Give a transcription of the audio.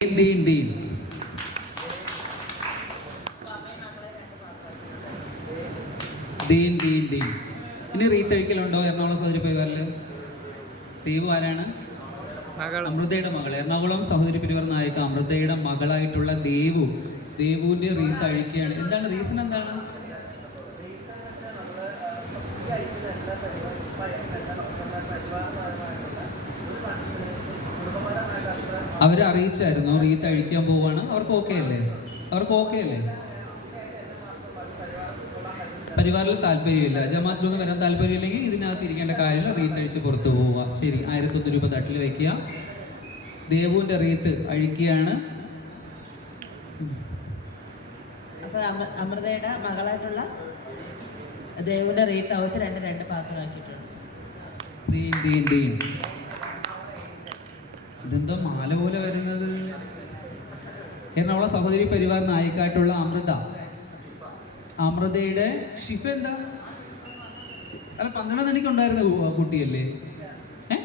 ദീൻ ദീൻ ദീൻ ദീൻ ദീൻ ഇനി റീത്തഴിക്കലുണ്ടോ എറണാകുളം സഹോദരി പരിവാറിൽ ദീപു ആരാണ്? മകൾ അമൃതയുടെ മകൾ എറണാകുളം സഹോദരി പരിവാർ നായിക അമൃതയുടെ മകളായിട്ടുള്ള ദേവു. ദേവുവിന്റെ റീത്ത് അഴിക്കുകയാണ്. എന്താണ്? റീസൺ എന്താണ്? അവരെ അറിയിച്ചായിരുന്നു റീത്ത് അഴിക്കാൻ പോവാണ്. അവർക്ക് ഓക്കെ അല്ലേ? അവർക്ക് ഓക്കെ അല്ലേ? പരിവാറിൽ താല്പര്യമില്ല. ജമാത്തിലൊന്നും വരാൻ താല്പര്യമില്ലെങ്കിൽ ഇതിനകത്ത് ഇരിക്കേണ്ട കാര്യമില്ല. റീത്ത് അഴിച്ച് പുറത്തു പോവുക. ശരി ആയിരത്തൊന്ന് രൂപ തട്ടിൽ വയ്ക്കുക ദേവുവിന്റെ റീത്ത് അഴിക്കുകയാണ്. അപ്പോൾ അമ- അമൃതയുടെ മകളായിട്ടുള്ള ദേവുവിന്റെ റീത്ത് അവർക്ക് രണ്ട് രണ്ട് പാത്രമാക്കിയിട്ടുണ്ട്. ദീൻ ദീൻ ദീൻ. ഇതെന്തോ മാല പോലെ വരുന്നത്. എറണാകുളം സഹോദരി പരിവാർ നായിക്കായിട്ടുള്ള അമൃത. അമൃതയുടെ ഷിഫ എന്താ? അല്ല പന്ത്രണ്ടാം തണിക്ക് ഉണ്ടായിരുന്ന കുട്ടിയല്ലേ? ഏ?